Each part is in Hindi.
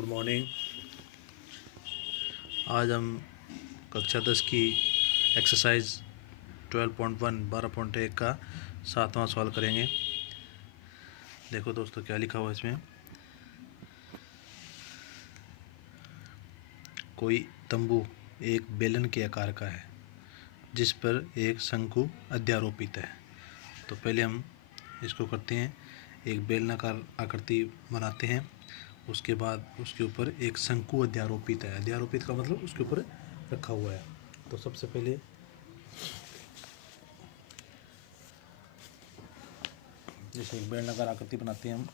Good morning. आज हम कक्षा 10 की एक्सरसाइज 12.1 12.1 का 7वां सवाल करेंगे। देखो दोस्तों क्या लिखा हुआ है इसमें। कोई तंबू एक बेलन के आकार का है जिस पर एक शंकु अध्यारोपित है। तो पहले हम इसको करते हैं, एक बेलनाकार आकृति बनाते हैं। उसके बाद उसके ऊपर एक शंकु अध्यारोपित है। अध्यारोपित का मतलब उसके ऊपर रखा हुआ है। तो सबसे पहले जैसे एक बेलनाकार आकृति बनाते हैं हम।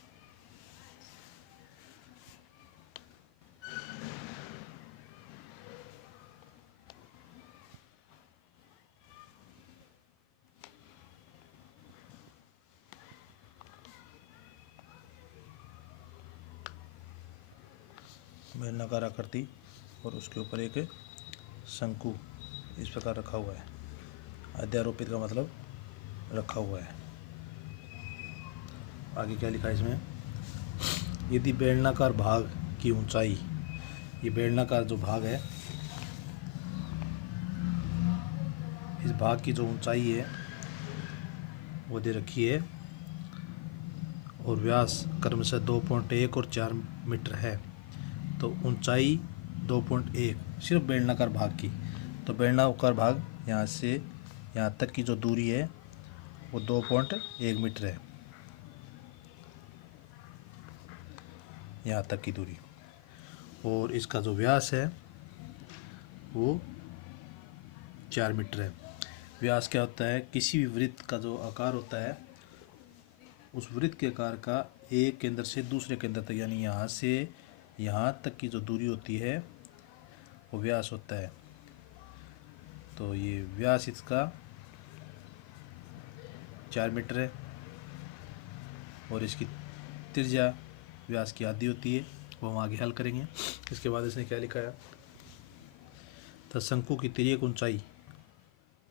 बेलनाकार आकृति और उसके ऊपर एक शंकु इस प्रकार रखा हुआ है। अध्यारोपित का मतलब रखा हुआ है। आगे क्या लिखा है इसमें, यदि बेलनाकार भाग की ऊंचाई, ये बेलनाकार जो भाग है, इस भाग की जो ऊंचाई है वो दे रखी है और व्यास क्रमशः 2.1 और 4 मीटर है। तो ऊंचाई 2.1 सिर्फ बेलनाकार भाग की। तो बेलनाकार भाग यहाँ से यहाँ तक की जो दूरी है वो 2.1 मीटर है, यहाँ तक की दूरी। और इसका जो व्यास है वो 4 मीटर है। व्यास क्या होता है, किसी भी वृत्त का जो आकार होता है उस वृत्त के आकार का एक केंद्र से दूसरे केंद्र तक, यानी यहाँ से यहाँ तक की जो दूरी होती है वो व्यास होता है। तो ये व्यास इसका 4 मीटर है और इसकी त्रिज्या व्यास की आधी होती है। वो हम आगे हल करेंगे। इसके बाद इसने क्या लिखा है, तो शंकु की तिर्यक ऊंचाई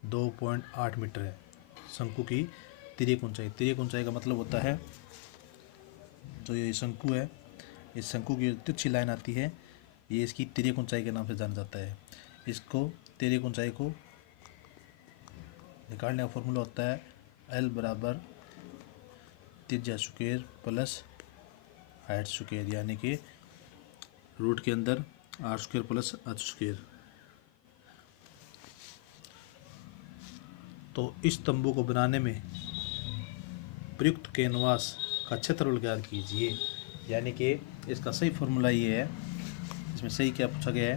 2.8 मीटर है। शंकु की तिर्यक ऊंचाई, तिर्यक ऊंचाई का मतलब होता है जो ये शंकु है, इस शंकु की तिरछी लाइन आती है, ये इसकी तिर्यक ऊंचाई के नाम से जाना जाता है। इसको तिर्यक ऊंचाई को निकालने का फॉर्मूला होता है L बराबर त्रिज्या स्क्वायर प्लस हाइट स्क्वायर, यानी कि रूट के अंदर r square plus h square. तो इस तंबू को बनाने में प्रयुक्त कैनवास का क्षेत्रफल ज्ञात कीजिए। यानी कि इसका सही फॉर्मूला ये है। इसमें सही क्या पूछा गया है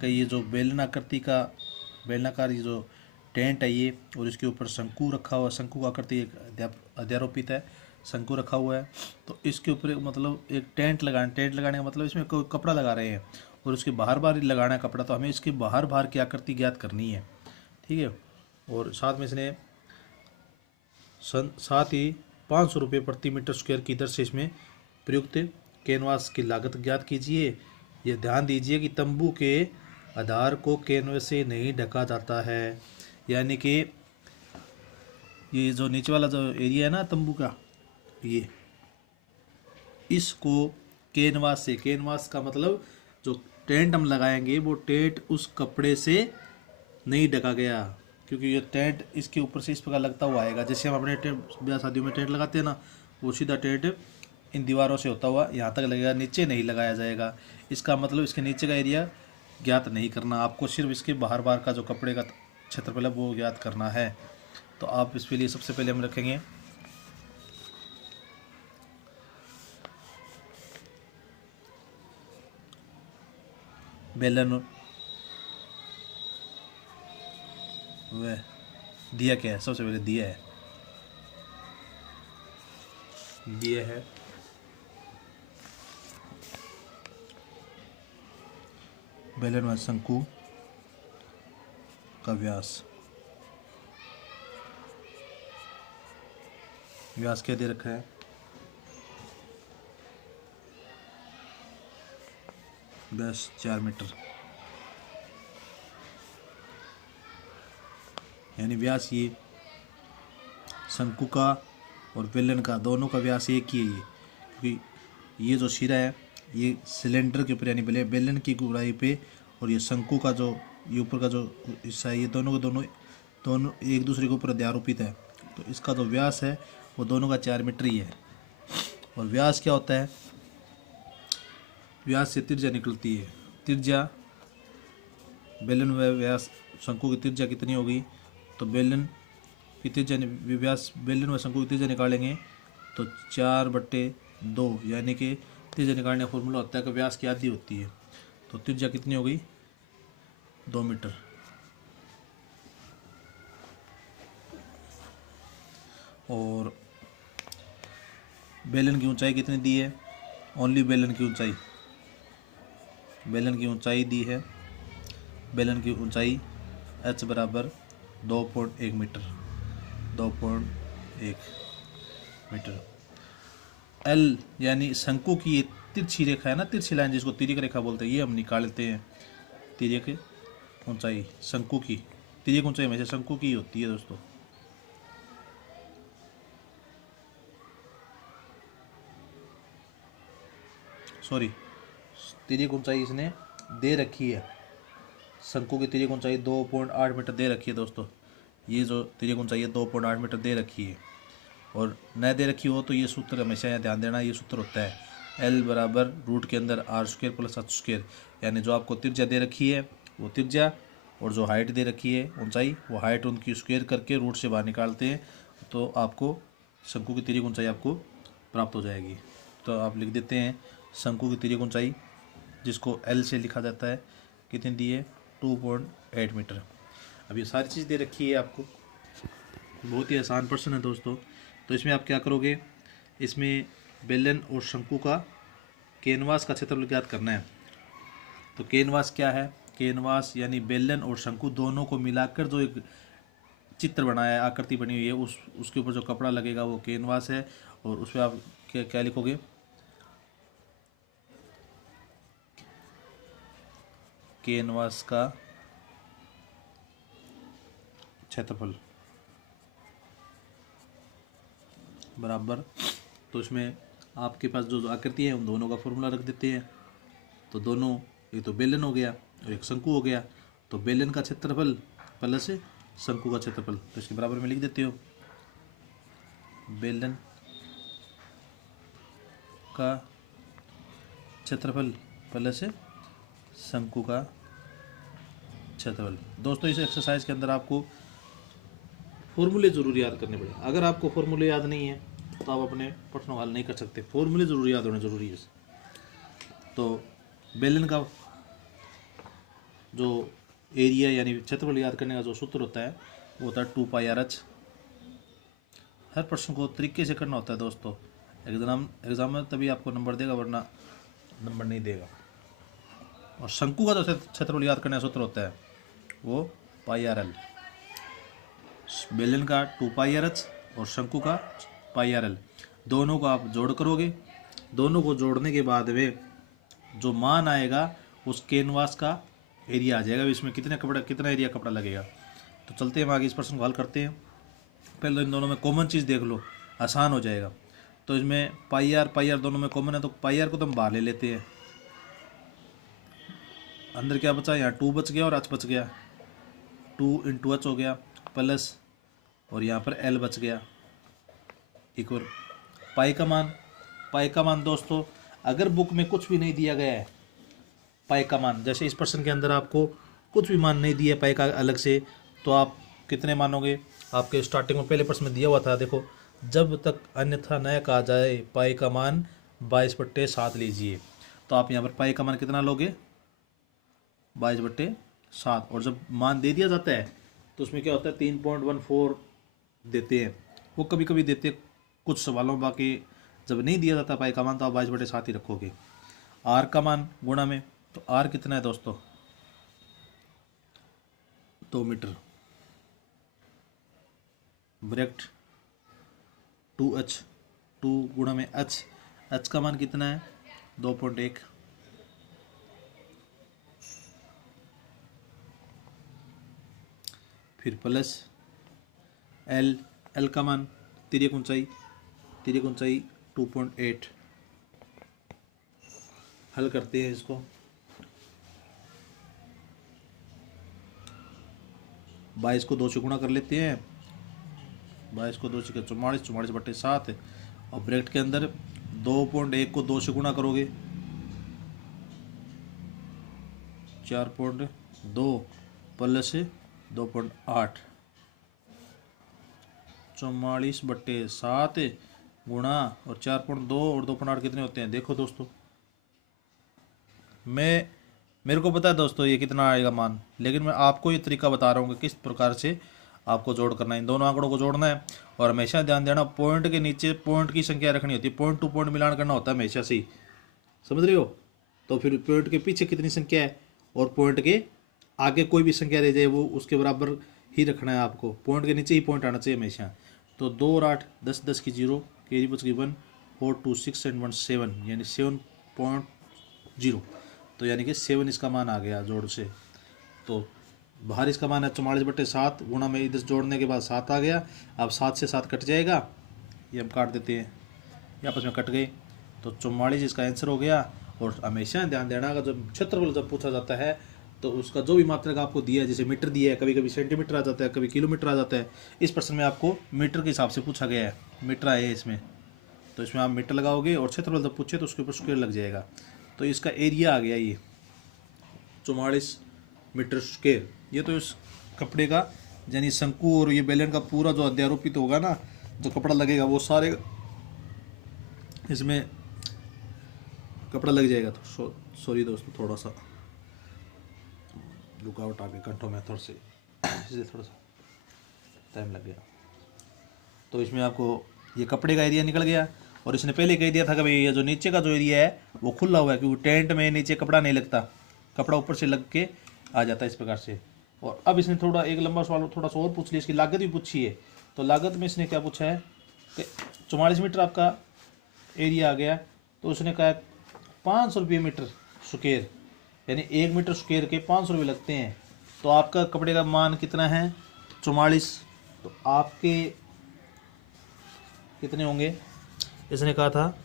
कि ये जो बेलनाकार ये जो टेंट है ये, और इसके ऊपर शंकु रखा हुआ, शंकु का आकृति एक अध्यारोपित है, शंकु रखा हुआ है। तो इसके ऊपर एक मतलब एक टेंट लगाने का मतलब इसमें कोई कपड़ा लगा रहे हैं और उसके बाहर लगाना है कपड़ा। तो हमें इसके बाहर की आकृति ज्ञात करनी है, ठीक है। और साथ में इसने साथ ही 500 रुपये प्रति मीटर स्क्वायर की दर से इसमें प्रयुक्त कैनवास की लागत ज्ञात कीजिए। यह ध्यान दीजिए कि तंबू के आधार को कैनवास से नहीं ढका जाता है। यानी कि ये जो नीचे वाला जो एरिया है ना तंबू का, ये इसको कैनवास का मतलब जो टेंट हम लगाएंगे वो टेंट उस कपड़े से नहीं ढका गया, क्योंकि ये टेंट इसके ऊपर से इस प्रकार लगता हुआ आएगा। जैसे हम अपने ब्याह शादियों में टेंट लगाते हैं ना, वो सीधा टेंट इन दीवारों से होता हुआ यहाँ तक लगेगा, नीचे नहीं लगाया जाएगा। इसका मतलब इसके नीचे का एरिया ज्ञात नहीं करना, आपको सिर्फ इसके बाहर का जो कपड़े का क्षेत्रफल है वो ज्ञात करना है। तो आप इसके लिए सबसे पहले हम रखेंगे बेलन। वह दिया क्या है, सबसे पहले दिया है बेलन व शंकु का व्यास क्या दे रखा है, व्यास 4 मीटर। यानी व्यास ये शंकु का और बेलन का दोनों का व्यास एक ही है ये, क्योंकि ये जो सिरा है ये सिलेंडर के ऊपर यानी बेलन की गुड़ाई पे, और ये शंकु का जो ये ऊपर का जो हिस्सा है, ये दोनों एक दूसरे के ऊपर अध्यारोपित है। तो इसका जो व्यास है वो दोनों का 4 मीटर ही है। और व्यास क्या होता है, व्यास से त्रिज्या निकलती है। त्रिज्या बेलन व व्यास शंकु की त्रिज्या कितनी होगी, तो बेलन की त्रिज्या व्यास बेलन व शंकु की त्रिज्या निकालेंगे तो 4/2, यानी कि त्रिज्या निकालने का फॉर्मूला होता है कि व्यास की आधी होती है। तो त्रिज्या कितनी होगी, 2 मीटर। और बेलन की ऊंचाई कितनी दी है, ओनली बेलन की ऊंचाई दी है, बेलन की ऊंचाई h बराबर 2.1 मीटर, 2.1 मीटर। L यानी शंकु की ये तिरछी रेखा है ना, तिरछी लाइन जिसको तिर्यक रेखा बोलते हैं, ये हम निकालते हैं। तिर्यक ऊंचाई शंकु की, तिर्यक ऊंचाई हमेशा शंकु की होती है दोस्तों। सॉरी, तिर्यक ऊंचाई इसने दे रखी है, शंकु की तिर्यक ऊंचाई 2.8 मीटर दे रखी है दोस्तों। ये जो तिर्यक ऊंचाई है 2.8 मीटर दे रखी है। और न दे रखी हो तो ये सूत्र हमेशा यहाँ ध्यान देना, ये सूत्र होता है L बराबर रूट के अंदर r² + h², यानी जो आपको त्रिज्या दे रखी है वो त्रिज्या, और जो हाइट दे रखी है ऊंचाई, वो हाइट उनकी स्क्वायर करके रूट से बाहर निकालते हैं, तो आपको शंकु की तिर्यक ऊंचाई आपको प्राप्त हो जाएगी। तो आप लिख देते हैं शंकु की तिर्यक ऊंचाई, जिसको L से लिखा जाता है, कितनी दी है, 2.8 मीटर। अब ये सारी चीज़ दे रखी है आपको, बहुत ही आसान प्रश्न है दोस्तों। तो इसमें आप क्या करोगे, इसमें बेलन और शंकु का कैनवास का क्षेत्रफल ज्ञात करना है। तो कैनवास क्या है, कैनवास यानी बेलन और शंकु दोनों को मिलाकर जो एक चित्र बनाया है, आकृति बनी हुई है, उसके ऊपर जो कपड़ा लगेगा वो कैनवास है। और उस पर आप क्या लिखोगे, कैनवास का क्षेत्रफल बराबर, तो इसमें आपके पास जो आकृति है उन दोनों का फॉर्मूला रख देते हैं। तो दोनों, एक तो बेलन हो गया और एक शंकु हो गया, तो बेलन का क्षेत्रफल प्लस शंकु का क्षेत्रफल, तो इसके बराबर में लिख देते हो बेलन का क्षेत्रफल प्लस शंकु का क्षेत्रफल। दोस्तों इस एक्सरसाइज के अंदर आपको फॉर्मूले ज़रूर याद करने पड़े। अगर आपको फॉर्मूले याद नहीं है तो आप अपने प्रश्न हल नहीं कर सकते, फॉर्मूले ज़रूर याद होने ज़रूरी है। तो बेलन का जो एरिया यानी क्षेत्रफल याद करने का जो सूत्र होता है वो होता है 2πRh। हर प्रश्न को तरीके से करना होता है दोस्तों, एग्ज़ाम में तभी आपको नंबर देगा, वरना नंबर नहीं देगा। और शंकु का जो क्षेत्रफल याद करने का सूत्र होता है वो πRl। बेलन का 2πRh और शंकु का πRl, दोनों को आप जोड़ करोगे, दोनों को जोड़ने के बाद में जो मान आएगा उस कैनवास का एरिया आ जाएगा, इसमें कितना एरिया कपड़ा लगेगा। तो चलते हैं आगे, इस प्रश्न को हल करते हैं। पहले इन दोनों में कॉमन चीज़ देख लो, आसान हो जाएगा। तो इसमें πr दोनों में कॉमन है, तो πr को तो हम बाहर ले लेते हैं। अंदर क्या बचा, यहाँ 2 बच गया और h बच गया, 2 × h हो गया प्लस, और यहाँ पर L बच गया एक और पाई का मान दोस्तों, अगर बुक में कुछ भी नहीं दिया गया है पाई का मान, जैसे इस प्रश्न के अंदर आपको कुछ भी मान नहीं दिया पाई का अलग से, तो आप कितने मानोगे, आपके स्टार्टिंग में पहले प्रश्न में दिया हुआ था, देखो, जब तक अन्यथा न कहा जाए पाई का मान 22/7 लीजिए। तो आप यहाँ पर पाई का मान कितना लोगे, 22/7। और जब मान दे दिया जाता है तो उसमें क्या होता है, 3.14 देते हैं, वो कभी कभी देते हैं कुछ सवालों, बाकी जब नहीं दिया जाता पाई का मान तो आप 22/7 ही रखोगे। आर का मान गुणा में, तो आर कितना है दोस्तों, 2 मीटर, ब्रैकेट 2h, 2 गुणा में h का मान कितना है, 2.1, फिर प्लस L का मान तिर्यक ऊंचाई 2.8, हल करते हैं इसको। 22 को 2 से गुणा कर लेते हैं। 22 को 2 से 44, 44/7 और ब्रैकेट के अंदर 2.1 को 2 से गुणा करोगे 4.2 प्लस 2.8, 44/7 गुणा और 4.2 और 2.8 कितने होते हैं? देखो दोस्तों, मेरे को पता है दोस्तों ये कितना आएगा मान, लेकिन मैं आपको ये तरीका बता रहा हूँ कि किस प्रकार से आपको जोड़ करना है। इन दोनों आंकड़ों को जोड़ना है और हमेशा ध्यान देना पॉइंट के नीचे पॉइंट की संख्या रखनी होती है। पॉइंट टू पॉइंट मिलान करना होता है हमेशा से ही, समझ रहे हो? तो फिर पॉइंट के पीछे कितनी संख्या है और पॉइंट के आगे कोई भी संख्या रह जाए वो उसके बराबर ही रखना है आपको। पॉइंट के नीचे ही पॉइंट आना चाहिए हमेशा। तो 2 और 8 10, 10 की 0, कैरी बच गई 1, 4 2 6 एंड 1 7, यानी 7.0। तो यानी कि 7 इसका मान आ गया जोड़ से। तो बाहर इसका मान है 44/7 गुणा में इधर जोड़ने के बाद 7 आ गया। अब 7 से 7 कट जाएगा, ये हम काट देते हैं, ये आपस में कट गए। तो 44 इसका आंसर हो गया। और हमेशा ध्यान देना अगर जब क्षेत्रफल जब पूछा जाता है तो उसका जो भी मात्रक आपको दिया है, जैसे मीटर दिया है, कभी कभी सेंटीमीटर आ जाता है, कभी किलोमीटर आ जाता है। इस प्रश्न में आपको मीटर के हिसाब से पूछा गया है, मीटर आए इसमें, तो इसमें आप मीटर लगाओगे और क्षेत्रफल जब पूछे तो उसके ऊपर स्क्वायर लग जाएगा। तो इसका एरिया आ गया ये 44 मीटर स्क्वायर। ये तो इस कपड़े का यानी शंकु और ये बेलन का पूरा जो अध्यारोपित होगा ना, जो कपड़ा लगेगा वो सारे इसमें कपड़ा लग जाएगा। तो सॉरी दोस्तों, थोड़ा सा रुकावट आ गई कंठों में थोड़ा से, इसलिए थोड़ा सा टाइम लग गया। तो इसमें आपको ये कपड़े का एरिया निकल गया। और इसने पहले कह दिया था कि भाई ये जो नीचे का जो एरिया है वो खुला हुआ है, क्योंकि टेंट में नीचे कपड़ा नहीं लगता, कपड़ा ऊपर से लग के आ जाता है इस प्रकार से। और अब इसने थोड़ा एक लंबा सवाल थोड़ा सा और पूछ लिया, इसकी लागत भी पूछी है। तो लागत में इसने क्या पूछा है कि 44 मीटर आपका एरिया आ गया, तो उसने कहा 500 रुपये मीटर स्क्वायर, यानी 1 मीटर स्क्वायर के 500 रुपये लगते हैं। तो आपका कपड़े का मान कितना है? 44। तो आपके कितने होंगे? इसने कहा था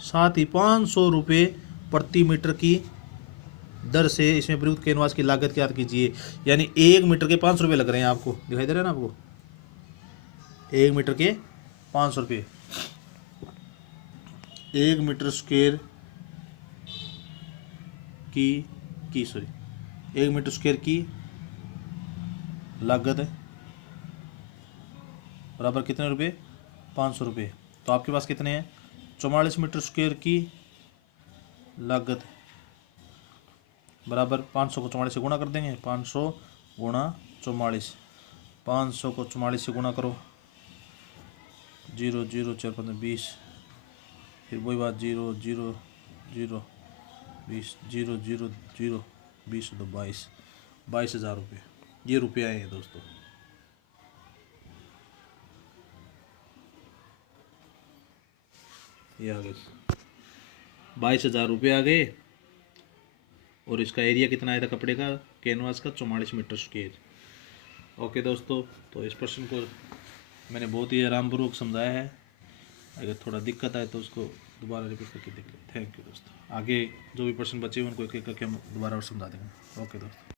साथ ही 500 रुपये प्रति मीटर की दर से इसमें प्रयुक्त कैनवास की लागत ज्ञात कीजिए। यानी 1 मीटर के 500 रुपये लग रहे हैं आपको, दिखाई दे रहा है ना आपको? 1 मीटर के 500 रुपये, 1 मीटर स्क्वायर की सॉरी 1 मीटर स्क्वायर की लागत है बराबर कितने रुपये? 500 रुपये। तो आपके पास कितने हैं? 44 मीटर स्क्वायर की लागत बराबर 500 को 44 से गुणा कर देंगे। 500 गुणा 44, 500 को 44 से गुणा करो, 0 0 4 15 20, फिर वही बात 0 0 0 20, 0 0 0 20 तो 22,000 रुपये। ये रुपये आए हैं दोस्तों। ये आ गए 22,000 रुपये आ गए। और इसका एरिया कितना आया था कपड़े का, कैनवास का? 44 मीटर स्क्वायर। ओके दोस्तों, तो इस प्रश्न को मैंने बहुत ही आरामपूर्वक समझाया है। अगर थोड़ा दिक्कत आए तो उसको दोबारा रिपीट करके देख लें। थैंक यू दोस्तों। आगे जो भी प्रश्न बचे उनको एक एक करके हम दोबारा और समझा देंगे। ओके दोस्तों।